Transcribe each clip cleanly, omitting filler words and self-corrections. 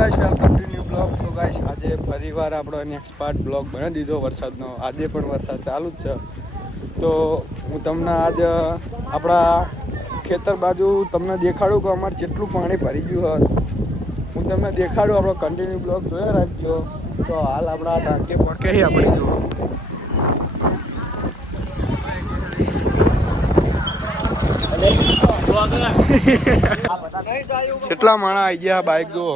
Guys welcome to new blog. તો guys આજે ફરીવાર આપણો નેક્સ્ટ પાર્ટ બ્લોગ બનાવી દીધો વરસાદનો. આજે પણ વરસાદ ચાલુ જ છે. તો હું તમને આજ આપણા ખેતર બાજુ તમને દેખાડું કે અમારે જેટલું પાણી ભરી ગયું હોય. હું તમને દેખાડું, આપણો કન્ટિન્યુ બ્લોગ જોયા રાખજો. તો હાલ આપણા ટાંકે પહોંચે આપણે જો કેટલા માણા આવી ગયા બાઈક જુઓ.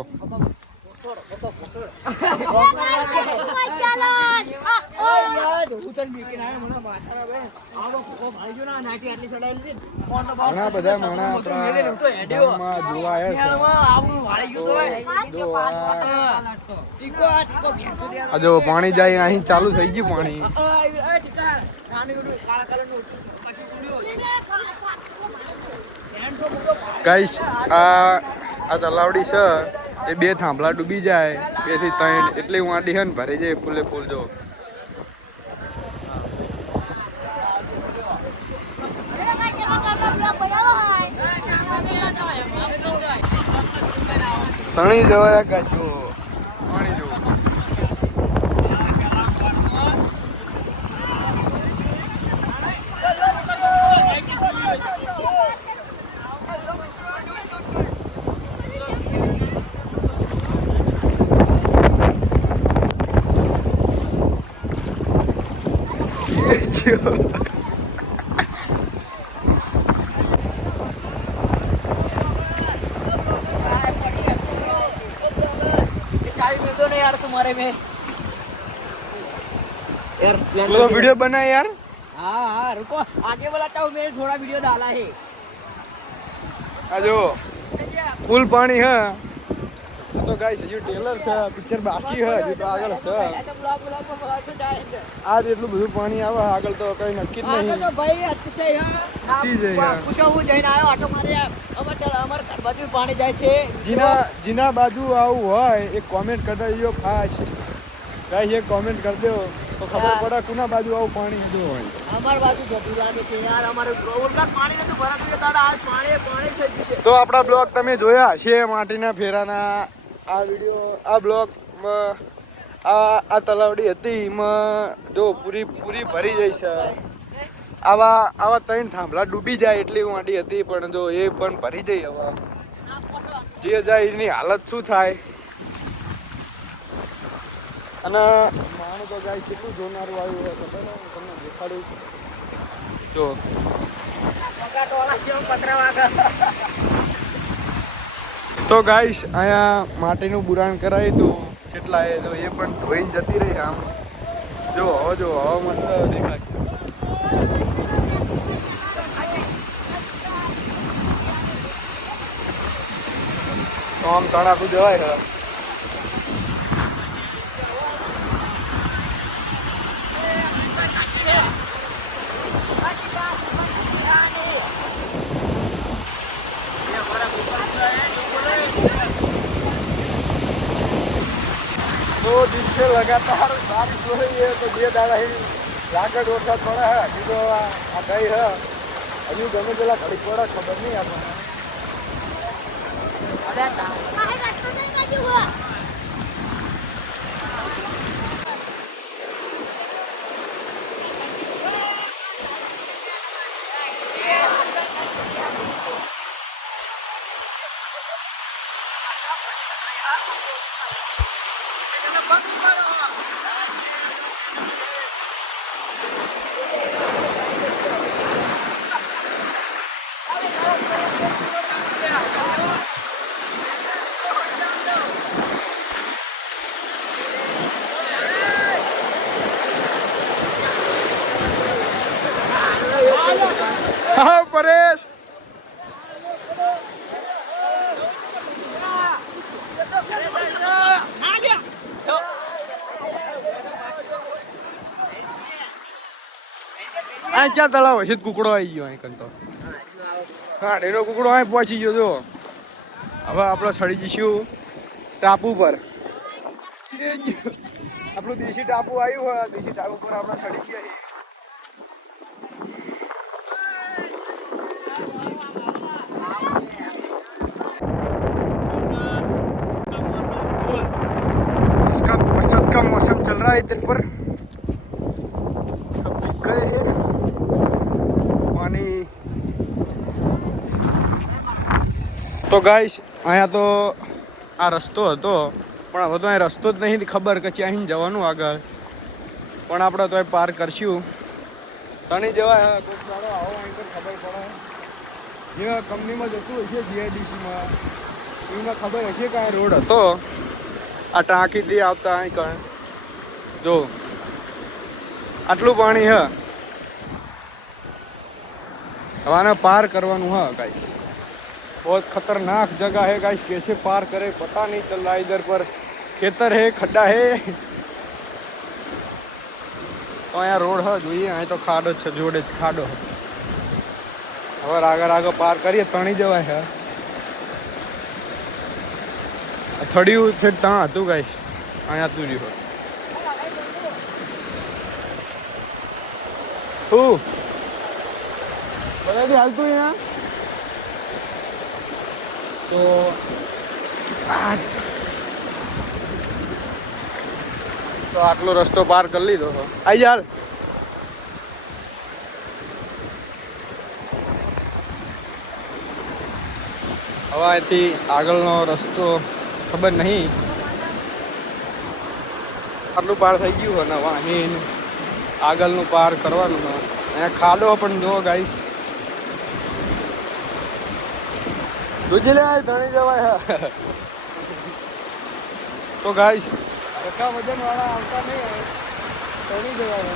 ઘણા બધા માણા આપણા ગામમાં જોવા આવ્યા છે. જો પાણી જાય અહીં ચાલુ થઈ ગયું પાણી. ગાઈસ આ તલાવડી છે એ 2 થાંભલા ડૂબી જાય, 2 થી 3 એટલી વાડી છે ને ભરી જાય ફૂલે ફૂલ. જો તણી જવાયા કાઢજો પાણી જો. यार तुम्हारे में यार तो वीडियो बना यार. हाँ हाँ रुको आगे बोलाता हूँ, मैं थोड़ा वीडियो डाला है. जो फूल पानी है तो गाइस हजू टेलर છે, પિક્ચર બાકી છે, હજુ તો આગળ છે. આજ એટલું બધું પાણી આવે આગળ તો કઈ નક્કી જ નહીં. તો ભાઈ અતિશય પૂછો હું જઈને આવ્યો આટો મારે અમાર ઘર બાજુ પાણી જાય છે. જીના બાજુ આવું હોય એક કોમેન્ટ કરતા જજો ફાસ્ટ. ગાઈસ એક કોમેન્ટ કરી દો તો ખબર પડે કોના બાજુ આવું પાણી હજુ હોય. અમાર બાજુ જતું લાગે છે યાર. અમારે રોડલા પાણી નથી ભરાતું, દાડા આ પાણી થઈ ગયું છે. તો આપણા બ્લોગ તમે જોયા છે માટીના ફેરાના. આ વિડીયો આ બ્લોગમાં આ તલાવડી હતી એમાં જો પૂરી ભરી જાય છે. આવા 3 થાંભલા ડૂબી જાય એટલી વાડી હતી, પણ જો એ પણ ભરી જાય. હવે જે જાય એની હાલત શું થાય. અને માણું તો ગાય કેટલું જોનારું આવ્યું હોય ખબર ને, તમને દેખાડું જો. તો ગાઈસ અહીંયા માટીનું બુરાણ કરાયું હતું કેટલા એ, જો એ પણ ધોઈને જતી રહી. આમ જો હવે મસ્ત દેખાય. તો આમ તણાકું જવાય છે. तो दिन से लगातार बारिश हो रही है, तो 2 दाड़ा ही लागत वरसाद पड़ा है. हजू तो आ गई है, हजू गमे पेला घड़ी पड़ा खबर नहीं आपने. हाँ परेश આ ક્યાં તળાવ હશે? કુકડો આવી ગયો અહીં કંતો. હા એનો કુકડો અહીં પહોંચી ગયો. જો હવે આપણે ચડી જઈશું ટાપુ પર. આપણું દેશી ટાપુ આવ્યું હોય, દેશી ટાપુ પર આપણે ચડી ગયા. इधर पर सब बिक गए हैं पानी। તો ગાઈસ અહીંયા તો આ રસ્તો હતો પણ હવે તો અહીં રસ્તો જ નહીં ખબર કે અહીં જવાનું આગળ પણ આપણે તો પાર કરશું તણી જવાય કોઈ ચાલો આવો અહીં પર ખબર પડે જે કંપનીમાં જતું હશે જીઆઈડીસીમાં એમને ખબર હશે કે આ રોડ હતો આ ટાંકીથી આવતા અહીં કણ જો આટલું પાણી હ હવે આને પાર કરવાનું હ ગાઈસ बहुत खतरनाक जगह है गाइस कैसे पार करे पता नहीं चल रहा इधर पर खेतर है खड्डा है तो यहाँ रोड है જોઈએ અહીં તો ખાડો છે જોડે જ ખાડો હવે આગળ પાર કરીએ તણી જવાય હે થડિયું છે ત્યાં હતું ગાઈસ અહીંયા તું રહ્યો શું બધાથી હાલતું અહીંયા તો આટલો રસ્તો પાર કરી લીધો આઈ ચાલ હવે અહીંથી આગળનો રસ્તો ખબર નહીં આટલું પાર થઈ ગયું હોય ને વાહન આગળનું પાર કરવાનું અહીંયા ખાડો પણ જો ગાઈસ દૂજી લે ધણી જવાય તો ગાઈસ એટલા વજન વાળા આવતા નહીં ધણી જવાય